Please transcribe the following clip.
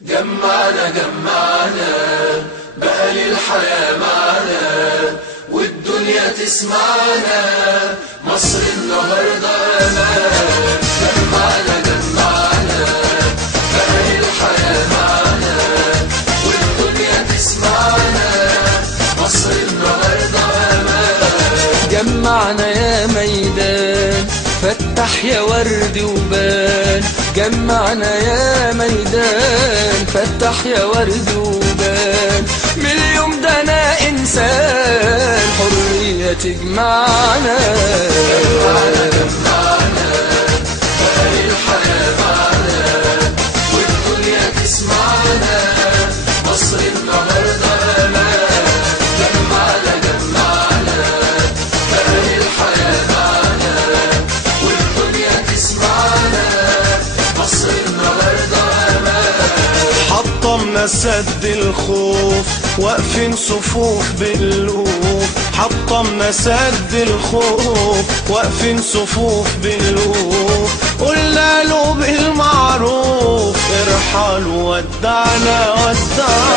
جمعنا بقى للحياة معنا والدنيا تسمعنا، مصر النهاردة أمان. جمعنا بقى للحياة معنا والدنيا تسمعنا، مصر النهاردة أمان. جمعنا يا ميدان فتح يا ورد وبان، جمعنا يا ميدان فتح يا ورد وبان. من اليوم ده انا انسان حرية تجمعنا. جمعنا بقى للحياة معنا والدنيا تسمعنا، مصر النهاردة أمان. جمعنا بقى للحياة معنا والدنيا تسمعنا، مصر النهاردة أمان. حطمنا سد الخوف واقفين صفوف بالألوف، حطمنا سد الخوف واقفين صفوف بالألوف. قلنا له بالمعروف ارحل ودعنا ودعنا.